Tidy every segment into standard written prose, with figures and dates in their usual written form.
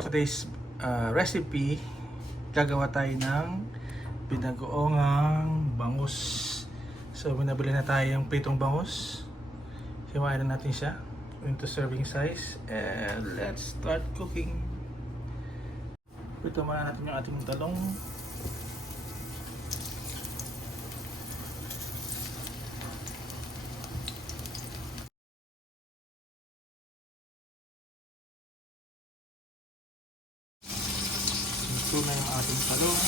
For today's recipe, gagawa tayo ng pinagoongang bangus. So, binabili na tayo yung pritong bangus. Hiwain na natin siya into serving size. And let's start cooking. Prito muna natin yung ating talong. Ito na yung ating talong.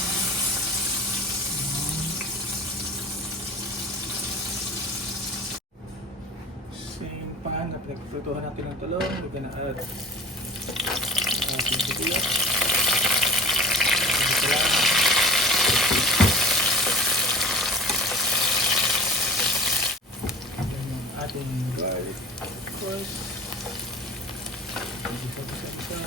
Same pan na pinagprituhan natin ng talong. We're gonna add ating sibuyas. Then yung ating garlic, of course. Isa-isa.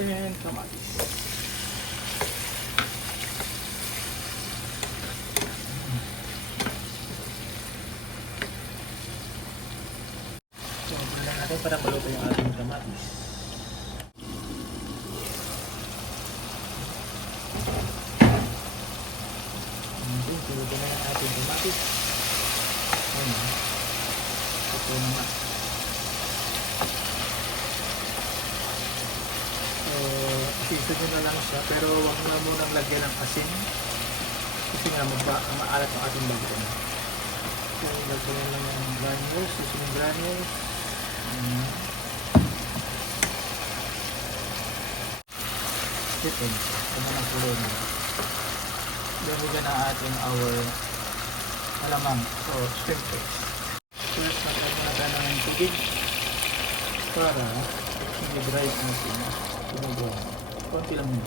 And kamatis. So, bulan natin para maluto yung ating kamatis. Luto na yung ating kamatis. Ito naman. Season nyo na lang siya, pero huwag mo na munang lagyan ng asin kasi nga maalat ang ating lagyan. So, lagyan lang yung granules, yung granules. Chicken, ito na ng kulay nyo. Then we're gonna add in our malamang, so shrimp paste. First, lagyan muna tayo ng tubig para hindi dry ang ating pinagawa. Konti lang yun.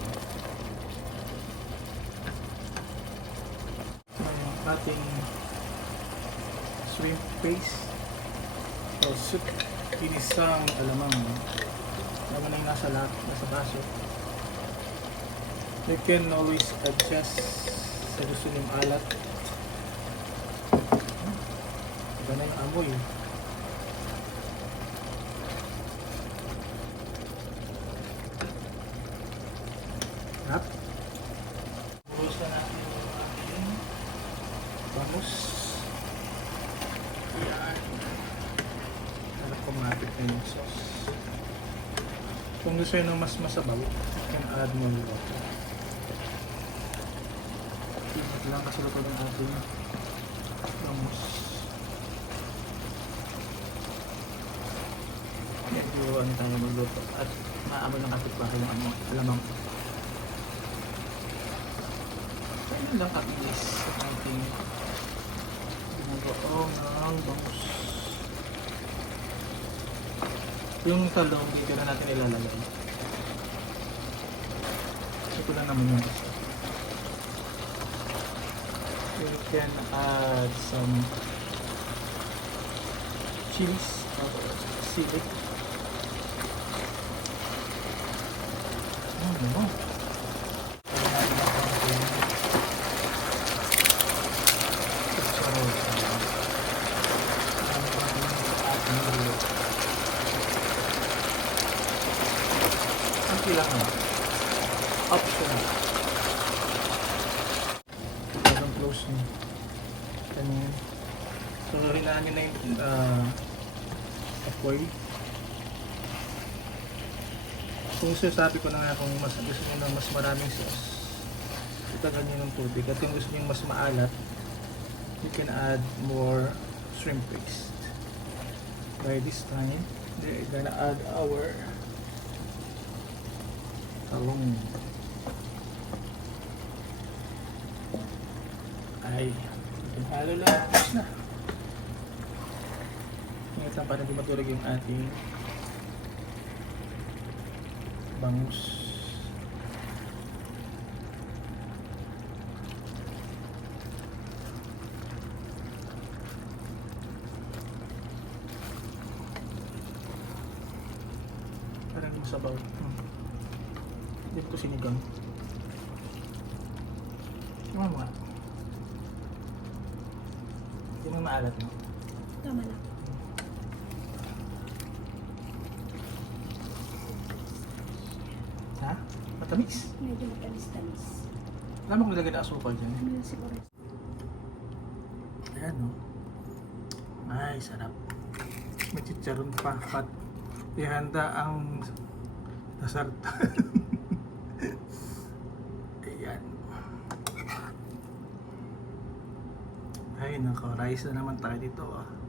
Yung ating shrimp paste o soup, ginisang alamang naman na yung nasa baso. You can always adjust sa gusto niyong alat. Iba na yung amoy. Harap. Buhos na natin yung ating bangus. Yan. Harap kumapit na yung sauce. Kung gusto nyo mas masabaw, you can add more water. Ito lang kasi luto ng ating bangus. Yan, iwawan tayo magluto at maamoy ng kapitbahay yung alamang. Ano lang kabilis sa ating ginagawa ng bangus. Yung talong dito na natin ilalagay. Ito lang naman yung isa. You can add some cheese or sili. Ano? Ilang na optional. Parang close nyo. Ganyan. So, rinaan nyo na yung apoy. Kung sabi ko na nga kung gusto nyo ng mas maraming sauce, itagal nyo ng tubig. At kung gusto nyo mas maalat, you can add more shrimp paste. By this time, we're gonna add our talong. Ay, halo lang. Tapos na. Ngayon lang para hindi matulog yung ating bangus. Parang masabaw. Dito ko sinigang. Tama mo nga. Hindi mo maalat mo. Tama lang. Ha? Matamis? Medyo matamis-tamis. Alam mo kung nilagay na asukal dyan? Ano yun siguro? Ayan o. Ay, sarap. May chicharon pa. At ihanda ang nasarta. Ayan. Ay, nako. Rice na naman tayo dito ah.